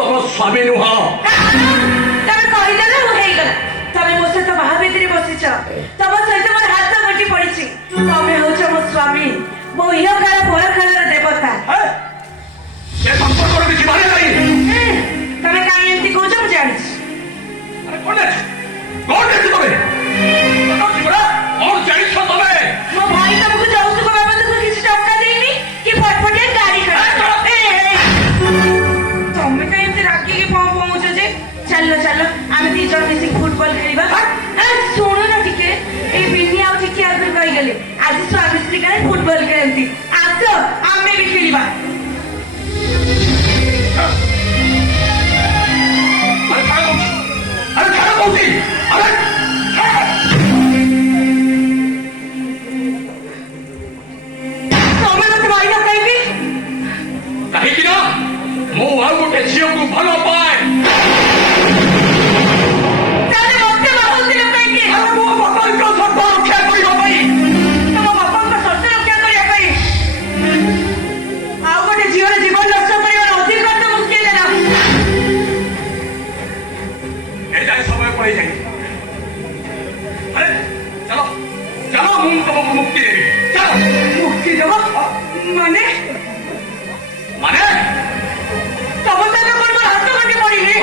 ତମ ସ୍ୱାମୀ ନୁହଁ। ତମେ କହିଦେଲ ମୁଁ ହେଇଗଲା। ତମେ ମୋ ସହିତ ମହାବେଦୀରେ ବସିଛ, ତମ ସହିତ ମୋର ହାତ ଗଣ୍ଠି ପଡିଛି। ତମେ ହଉଛ ମୋ ସ୍ୱାମୀ, ମୋ ଇହକାଳ ପରକାଳର ଦେବତା। ସେ ସମ୍ପର୍କର କିଛି ମାନେ ନାହିଁ। ତମେ କାହିଁ ଏମିତି କହୁଛ ମୁଁ ଜାଣିଛି। କଣ ଜାଣିଛ ତମେ? କଣ ଜାଣିଛ ତମେ? ମୋ ଭାଇ ତମକୁ ଯୌତୁକ ବାବଦକୁ କିଛି ଟଙ୍କା ଦେଇନି କି ଫଟଫଟିଆ ଗାଡି ଖାଇଛ। ତମେ କାହିଁ ଏମିତି ରାଗିକି ପହଞ୍ଚୁଛ ଯେ? ଚାଲ ଚାଲ ଆମେ ଦି ଜଣ ମିଶିକି ଫୁଟବଲ ଖେଳିବା। ଶୁଣୁନ ଟିକେ, ଏଇ ବିନି ଆଉ ଟିକେ ଆଗରୁ କହିଗଲେ ଆଜି ସ୍ୱାମୀ ସ୍ତ୍ରୀ କାଳେ ଫୁଟବଲ ଖେଳନ୍ତି। ଆସ ଆମେ ବି ଖେଳିବା। କାହିଁକି ନା ମୁଁ ଆଉ ଗୋଟେ ଝିଅକୁ ଭଲ ପାଏ। ମୋ ବାପାଙ୍କ ସର୍ତ୍ତ ରକ୍ଷା କରିବା ପାଇଁ। ତମ ବାପାଙ୍କ ସର୍ତ୍ତ ରକ୍ଷା କରିବା ପାଇଁ ଆଉ ଗୋଟେ ଝିଅର ଜୀବନ ନଷ୍ଟ କରିବାର ଅଧିକାର ତମକୁ କିଏ ଦେଲା? ଏଯାଏ ସମୟ ପଳେଇଯାଇ। ଚାଲ ଚାଲ, ମୁଁ ତମକୁ ମୁକ୍ତି ଦେବି। ଚାଲ। ମୁକ୍ତି ଦେବ ମାନେ? ମାନେ ତମ ସହିତ କଣ ମୋର ହାତ ଗଣ୍ଠି ପଡିନି?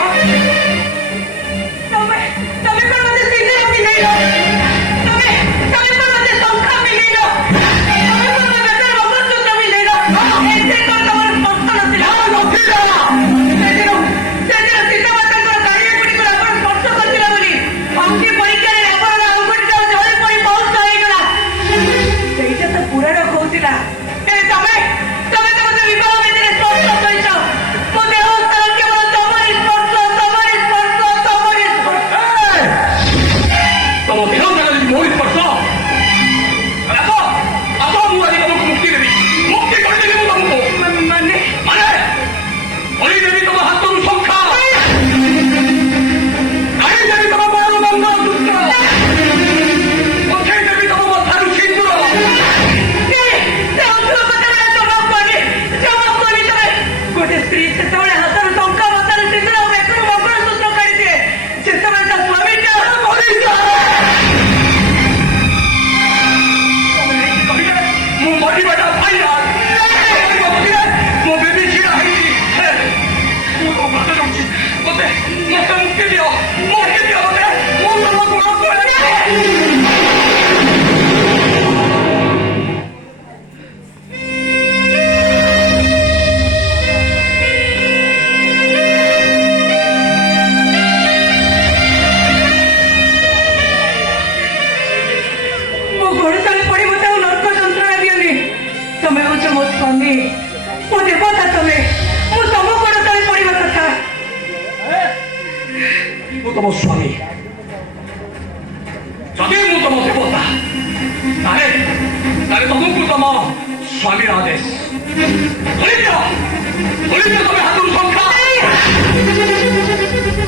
ତମେ ତମେ କଣ ମତେ ସିନ୍ଦୁର ମିଳେଇଲ? ତମେ ତମେ କଣ ମତେ ଶଙ୍ଖା ମିଳେଇଲ? ତମେ କଣ ମୋ ବେକରେ ମଙ୍ଗଳସୂତ୍ର ମିଳେଇଲ? ଏତେ କଣ ତମର ସ୍ପର୍ଶ ନଥିଲା? ସେଦିନ ସୀତାମାତାଙ୍କର ଗାଡ଼ିଆ ଗୁଡ଼ିକୁ ରାବଣ ସ୍ପର୍ଶ କରିଥିଲା ବୋଲି ଅଗ୍ନି ପରୀକ୍ଷାରେ ରାବଣର ଅଙ୍ଗୁଠିଟା ଜଳି ପଡ଼ି ବହୁତ ହେଇଗଲା। ସେଇଟା ତ ପୁରାଣ କହୁଥିଲା। ତମେ ତମେ ତ ମତେ ବିବାହ ବେଦୀରେ ସ୍ପର୍ଶ କରିଛ। ମୋ ଦେହ ସାରା କେବଳ ତମରି ସ୍ପର୍ଶ, ତମରି ସ୍ପର୍ଶ, ତମରି ସ୍ପର୍ଶ। ତମ ଦେହ ସାରା ଯଦି ମୋରି ସ୍ପର୍ଶ। ଆସ ଆସ, ମୁଁ ଆଜି ତମକୁ ମୁକ୍ତି ଦେବି। ମୁକ୍ତି କରିଦେବି ମୁଁ ତମକୁ। ମାନେ ମାନେ କରିଦେବି ତମ ହାତରୁ ଶଙ୍ଖା, କାଢ଼ିଦେବି ତମ ଗୋଡ଼ରୁ ମଙ୍ଗଳସୂତ୍ର, ପଠେଇଦେବି ତମ ମଥାରୁ ସିନ୍ଦୁର। ଗୋଟେ ସ୍ତ୍ରୀ ସେତେବେଳେ ହାତରୁ ଟଙ୍କା, ମଥାରୁ ସିନ୍ଦୁର, ବେକରୁ ମଙ୍ଗଳସୂତ୍ର କାଢିଦିଏ ଯେତେବେଳେ ତା ସ୍ୱାମୀଟା ମୁଁ ମରିବାଟା ଭାଇରା। ମୋ ବେବୀ ଛିଡ଼ା ହେଇଛି। ମୁଁ ତମ ପ୍ରାଣ ଯାଉଛି। ମତେ ମୁକ୍ତି ଦିଅ, ମୁକ୍ତି ଦିଅ ମତେ। ମୁଁ ତମ ଗୁଣ ମୋ ଗୋଡ଼ ତଳେ ପଡ଼ି ମତେ ଆଉ ନର୍କ ଯନ୍ତ୍ରଣା ଦିଅନି। ତମେ ହଉଛ ମୋ ସ୍ୱାମୀ, ମୋ ଦେବତା। ତମେ ମୁଁ ତମ ଗୋଡ଼ ତଳେ ପଡ଼ିବା କଥା। ମୁଁ ତମ ସ୍ୱାମୀ। ଯଦି ମୁଁ ତମ ଦେବତା, ତାହେଲେ ତମକୁ ତମ ସ୍ୱାମୀର ଆଦେଶ। ଖୋଲିଦିଅ ତମେ ହାତରୁ ଶଙ୍ଖା,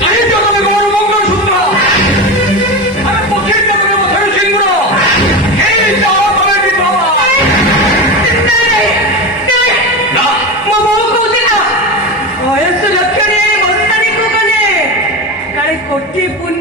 କାଢ଼ିଦିଅ ତମେ ଗୋଡ଼ରୁ ମଙ୍ଗଳସୂତ୍ର, ପଠେଇଦିଅ ତମେ ମଥାରୁ ସିନ୍ଦୁର। ହେଇଯାଅ ତମେ ବିଧବା। ମୋ ବୋଉ କହୁଥିଲା ବୟସ ଲକ୍ଷରେ ମସ୍ତାନୀକୁ ଗଲେ କାଳେ କୋଟି ପୁଣ୍ୟ